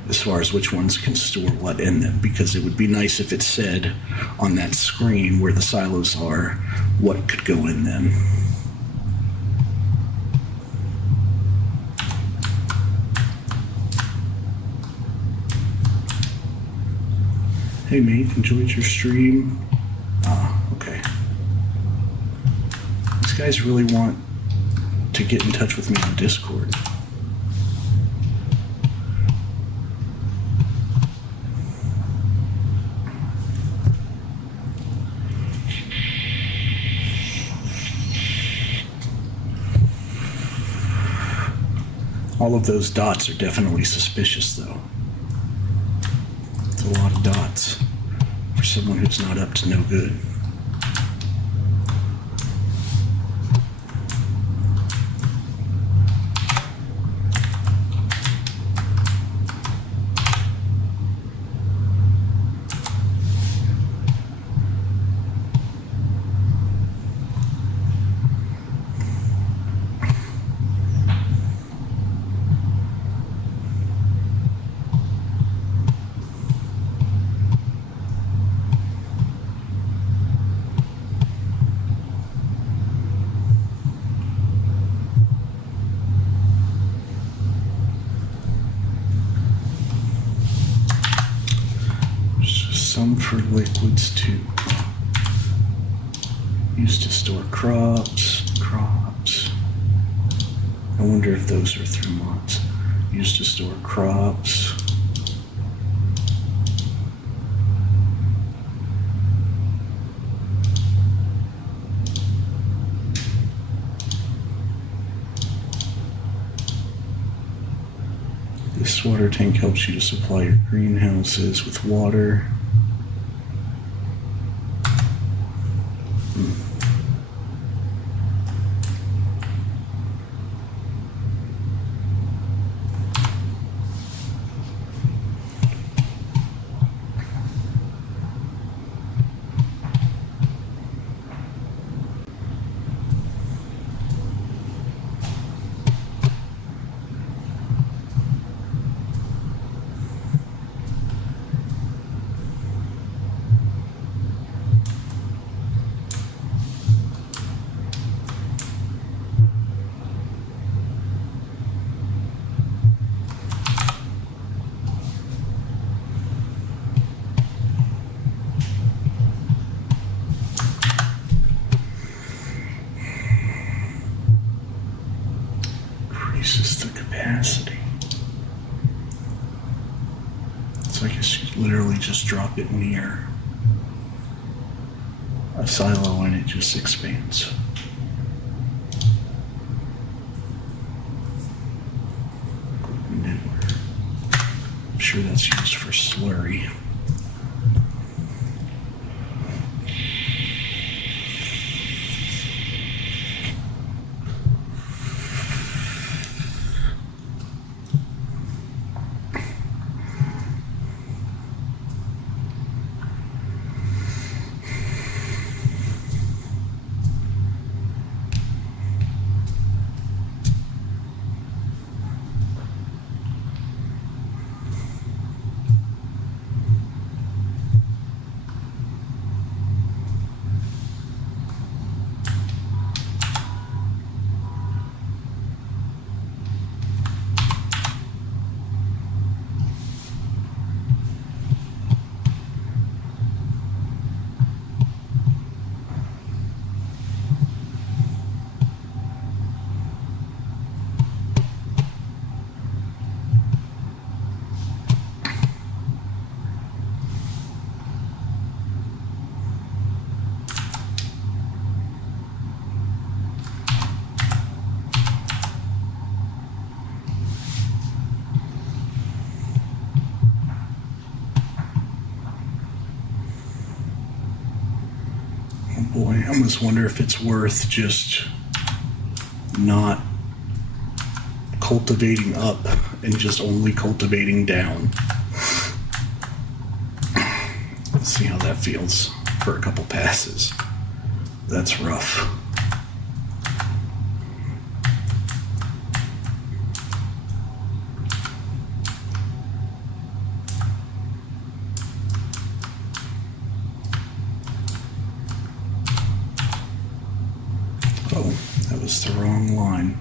as far as which ones can store what in them, because it would be nice if it said on that screen where the silos are what could go in them. Hey mate, enjoyed your stream. Okay. These guys really want to get in touch with me on Discord. All of those dots are definitely suspicious, though. It's a lot of dots for someone who's not up to no good. Some for liquids too. Used to store crops. I wonder if those are through mods. Used to store crops. This water tank helps you to supply your greenhouses with water. Increases the capacity. So I guess you literally just drop it near a silo and it just expands. I'm sure that's used for slurry. Boy, I almost wonder if it's worth just not cultivating up and just only cultivating down. Let's see how that feels for a couple passes. That's rough. Oh, that was the wrong line.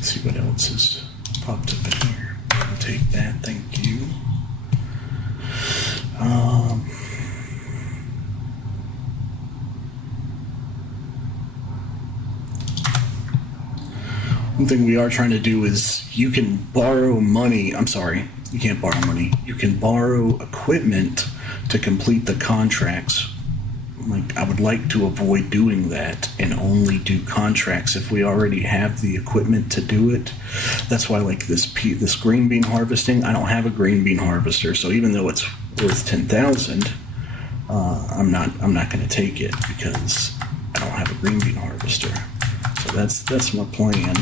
See what else has popped up in here. I'll take that, thank you. One thing we are trying to do is you can borrow money. I'm sorry, you can't borrow money. You can borrow equipment to complete the contracts. Like, I would like to avoid doing that and only do contracts if we already have the equipment to do it. That's why, like, this green bean harvesting, I don't have a green bean harvester, so even though it's worth 10,000, I'm not going to take it because I don't have a green bean harvester. So that's my plan.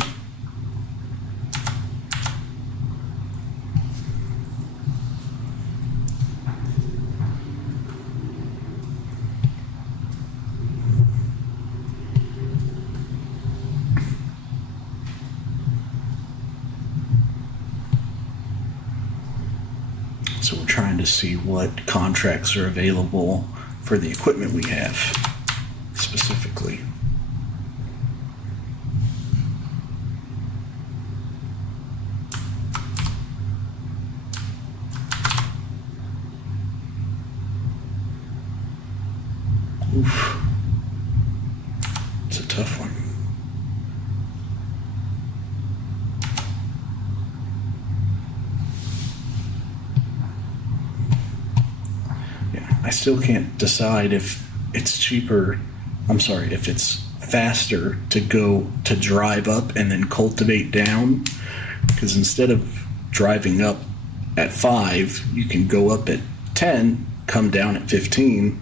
So we're trying to see what contracts are available for the equipment we have specifically. Oof. It's a tough one. Yeah, I still can't decide if it's cheaper. I'm sorry, if it's faster to go to drive up and then cultivate down, because instead of driving up at 5, you can go up at 10, come down at 15.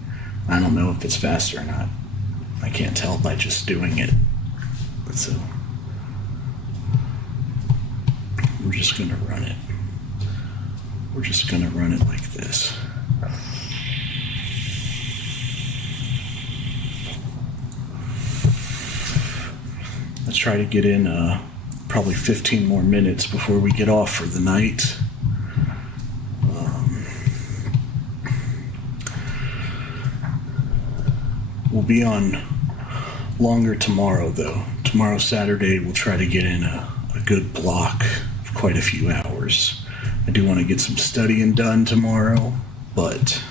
I don't know if it's faster or not. I can't tell by just doing it. So we're just going to run it. We're just going to run it like this. Let's try to get in probably 15 more minutes before we get off for the night. We'll be on longer tomorrow, though. Tomorrow, Saturday, we'll try to get in a good block of quite a few hours. I do want to get some studying done tomorrow, but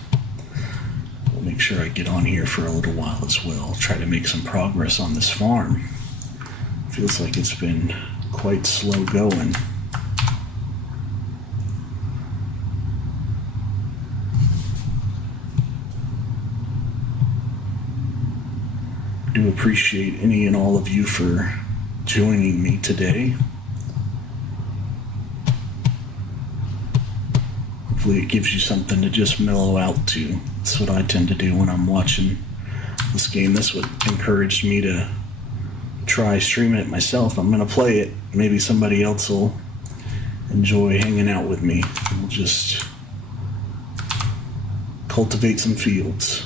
we'll make sure I get on here for a little while as well. Try to make some progress on this farm. Feels like it's been quite slow going. I do appreciate any and all of you for joining me today. Hopefully it gives you something to just mellow out to. That's what I tend to do when I'm watching this game. That's what encouraged me to try streaming it myself. I'm going to play it. Maybe somebody else will enjoy hanging out with me. We'll just cultivate some fields.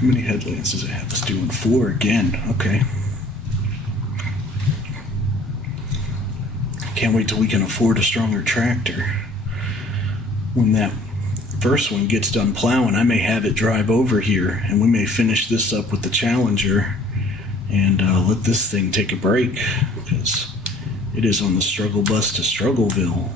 How many headlands does it have? It's doing 4 again. Okay. Can't wait till we can afford a stronger tractor. When that first one gets done plowing, I may have it drive over here, and we may finish this up with the Challenger and let this thing take a break, because it is on the struggle bus to Struggleville.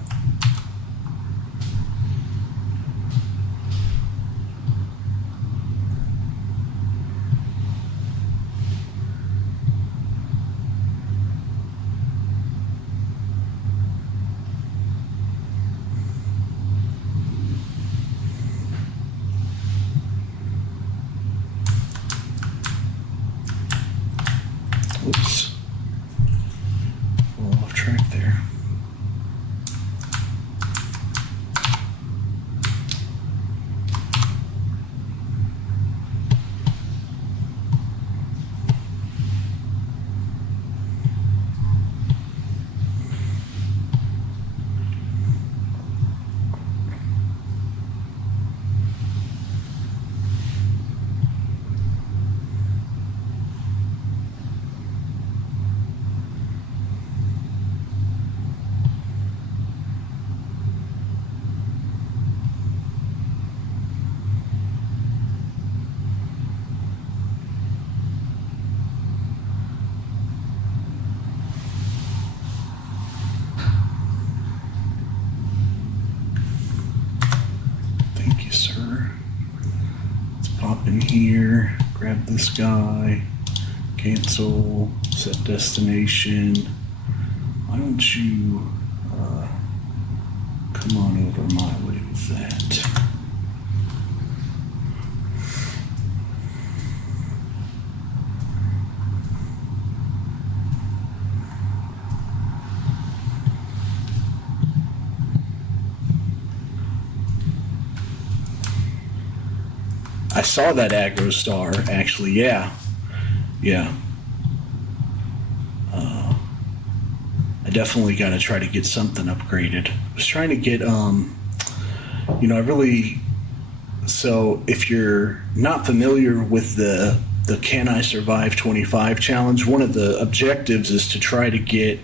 Oops. A little off track there. Sir, let's pop in here, grab this guy, cancel, set destination. Why don't you come on over my way with that? I saw that Agro Star, actually, yeah. I definitely got to try to get something upgraded. I was trying to get, so if you're not familiar with the Can I Survive 25 challenge, one of the objectives is to try to get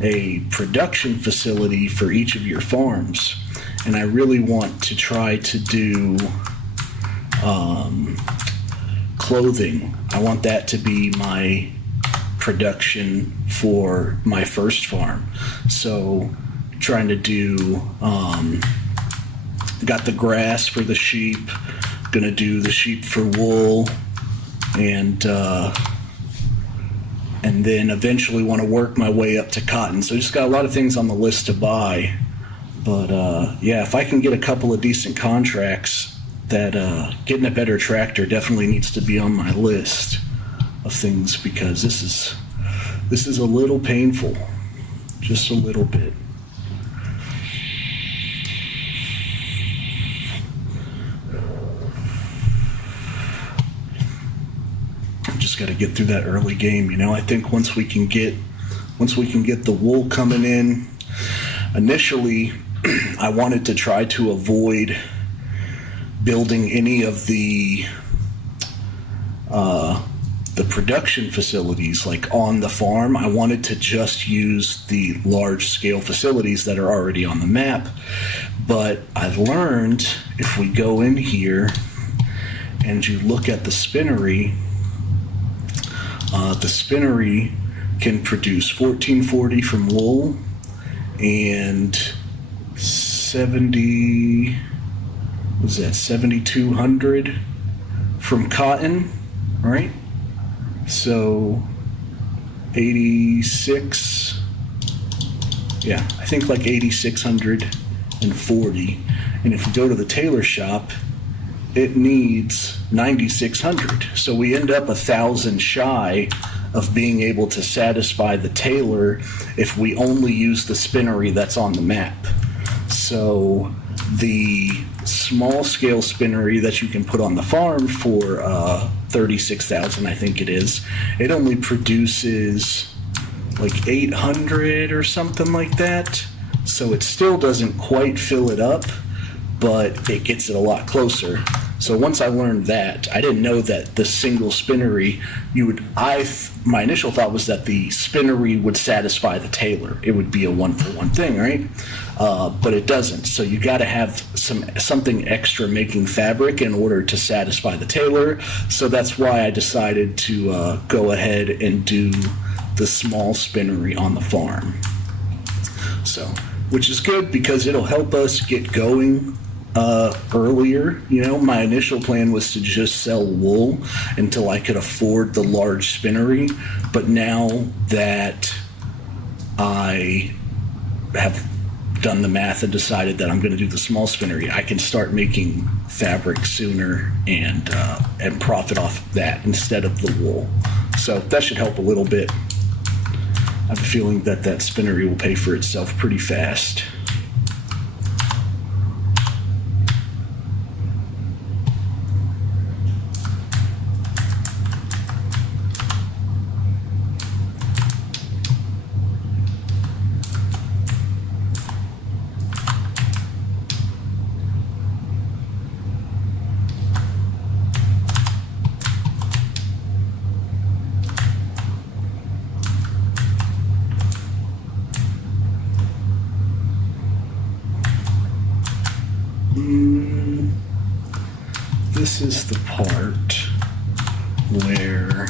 a production facility for each of your farms. And I really want to try to do clothing. I want that to be my production for my first farm. So trying to do, got the grass for the sheep, gonna do the sheep for wool, and then eventually want to work my way up to cotton. So just got a lot of things on the list to buy. But yeah, if I can get a couple of decent contracts, that getting a better tractor definitely needs to be on my list of things, because this is a little painful, just a little bit. Just got to get through that early game, you know. I think once we can get the wool coming in. Initially, I wanted to try to avoid building any of the production facilities like on the farm. I wanted to just use the large scale facilities that are already on the map. But I've learned, if we go in here and you look at the spinnery can produce 1440 from wool and 7200 from cotton, right? So 86, yeah, I think like 8640. And if we go to the tailor shop, it needs 9600. So we end up 1,000 shy of being able to satisfy the tailor if we only use the spinnery that's on the map. So the small scale spinnery that you can put on the farm for 36,000, I think it is, it only produces like 800 or something like that. So it still doesn't quite fill it up, but it gets it a lot closer. So once I learned that, I didn't know that the single spinnery, my initial thought was that the spinnery would satisfy the tailor. It would be a one-for-one thing, right? But it doesn't. So you got to have something extra making fabric in order to satisfy the tailor. So that's why I decided to go ahead and do the small spinnery on the farm. So, which is good because it'll help us get going earlier. You know, my initial plan was to just sell wool until I could afford the large spinnery, but now that I have done the math and decided that I'm going to do the small spinnery, I can start making fabric sooner and profit off that instead of the wool. So that should help a little bit. I have a feeling that that spinnery will pay for itself pretty fast. This is the part where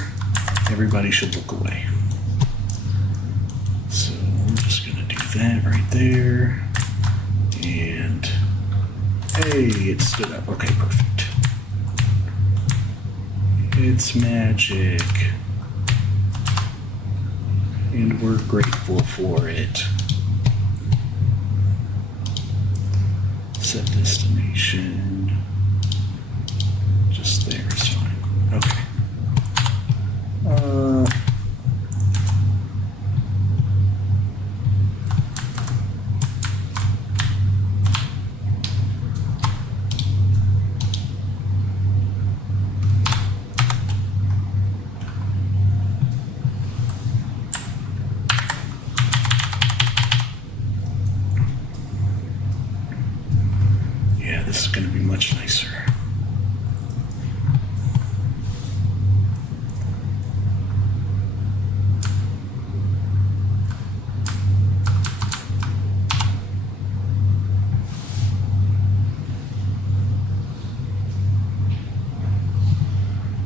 everybody should look away. So I'm just going to do that right there. And hey, it stood up. Okay, perfect. It's magic. And we're grateful for it. Set destination. Just there is fine. Okay.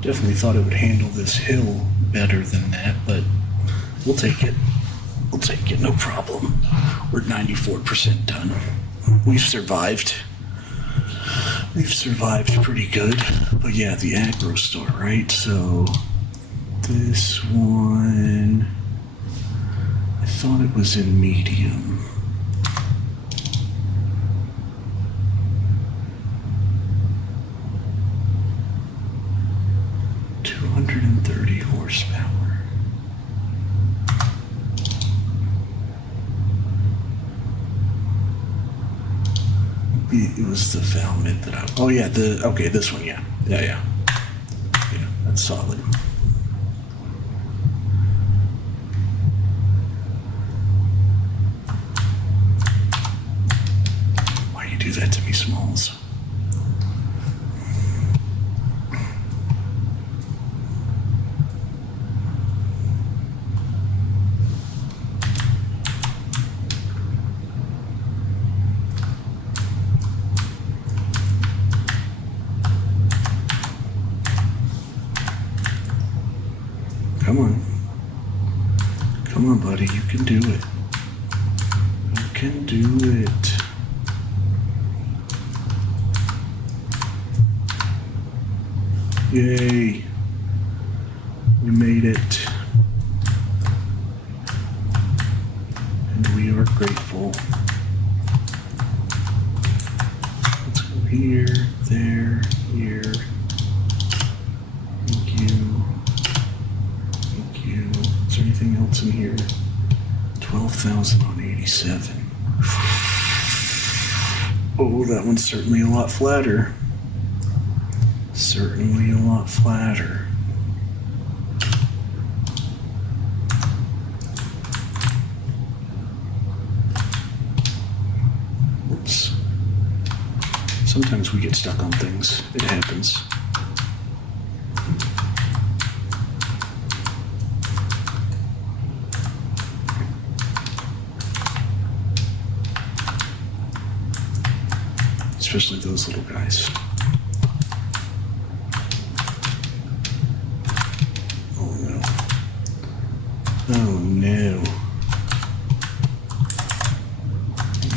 Definitely thought it would handle this hill better than that, but we'll take it. We'll take it, no problem. We're 94% done. We've survived. We've survived pretty good. But yeah, the aggro store, right? So this one, I thought it was in medium. Horsepower. It was the Valmid that I. Oh yeah, okay, this one, yeah, yeah, that's solid. Why you do that to me, Smalls? Come on. Come on, buddy. You can do it. You can do it. Yay. We made it. And we are grateful. Let's go here, there, here. Thank you. Is there anything else in here? 12,000 on 87. Oh, that one's certainly a lot flatter. Certainly a lot flatter. Oops. Sometimes we get stuck on things. It happens. Especially those little guys. Oh no. Oh no.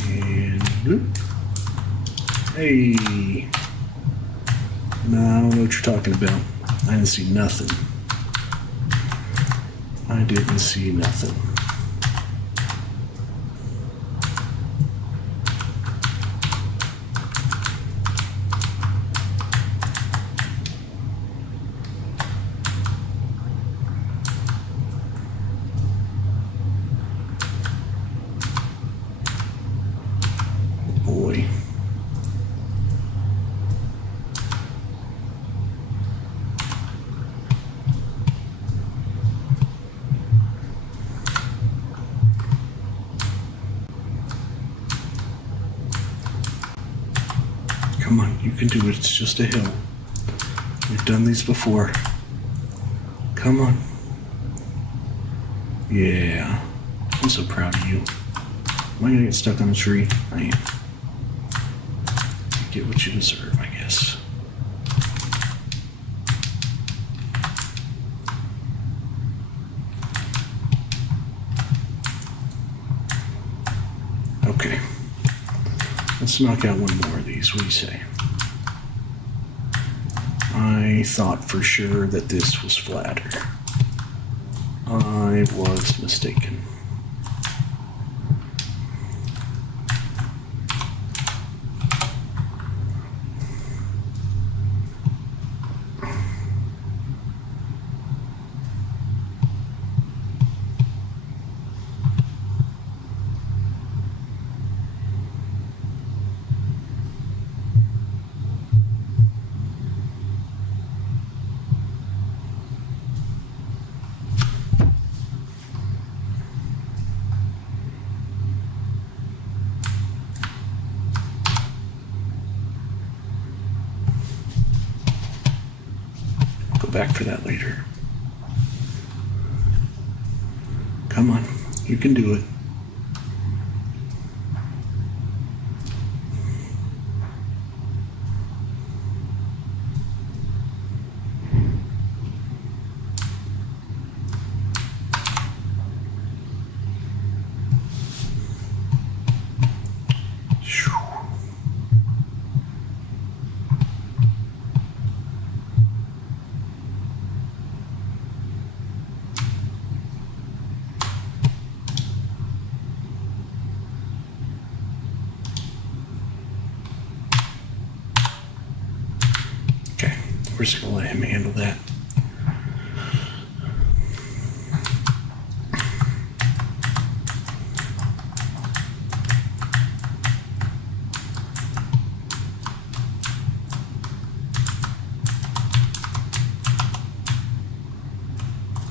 And whoop. Hey. Nah, I don't know what you're talking about. I didn't see nothing. I didn't see nothing. Boy. Come on, you can do it. It's just a hill. We've done these before. Come on. Yeah. I'm so proud of you. Am I gonna get stuck on a tree? I am. Get what you deserve, I guess. Okay. Let's knock out one more of these. What do you say? I thought for sure that this was flatter. I was mistaken. Back for that later. Come on, you can do it. We're just gonna let him handle that.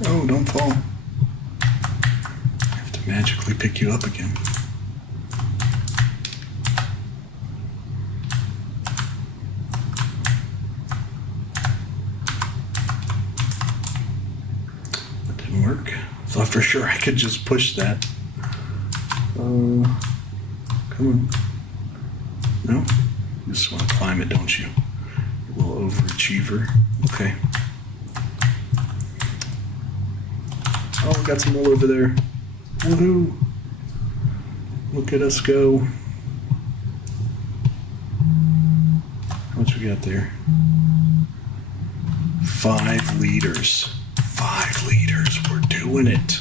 Oh, don't fall. I have to magically pick you up again. That didn't work. Thought for sure I could just push that. Come on. No? You just want to climb it, don't you? You little overachiever. Okay. Oh, we got some wool over there. Woohoo! Look at us go. How much we got there? 5 liters. 5 liters. We're doing it.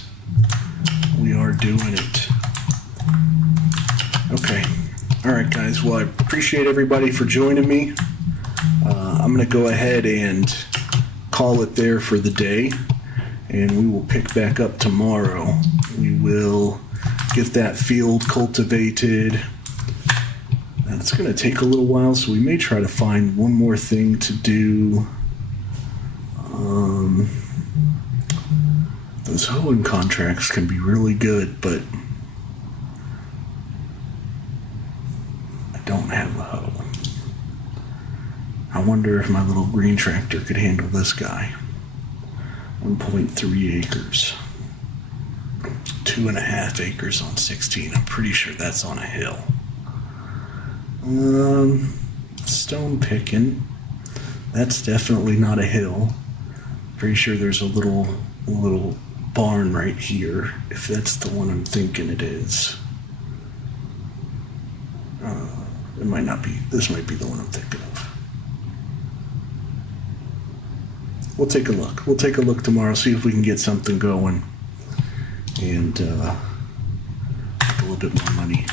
We are doing it. Okay. All right, guys. Well, I appreciate everybody for joining me. I'm going to go ahead and call it there for the day. And we will pick back up tomorrow. We will get that field cultivated. That's going to take a little while, so we may try to find one more thing to do. Those hoeing contracts can be really good, but I don't have a hoe. I wonder if my little green tractor could handle this guy. 1.3 acres. 2.5 acres on 16. I'm pretty sure that's on a hill. Stone picking. That's definitely not a hill. Pretty sure there's a little barn right here, if that's the one I'm thinking it is. It might not be. This might be the one I'm thinking of. We'll take a look. We'll take a look tomorrow, see if we can get something going, and make a little bit more money.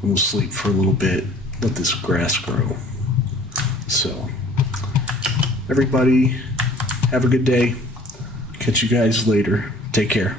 And we'll sleep for a little bit, let this grass grow. So, everybody, have a good day. Catch you guys later. Take care.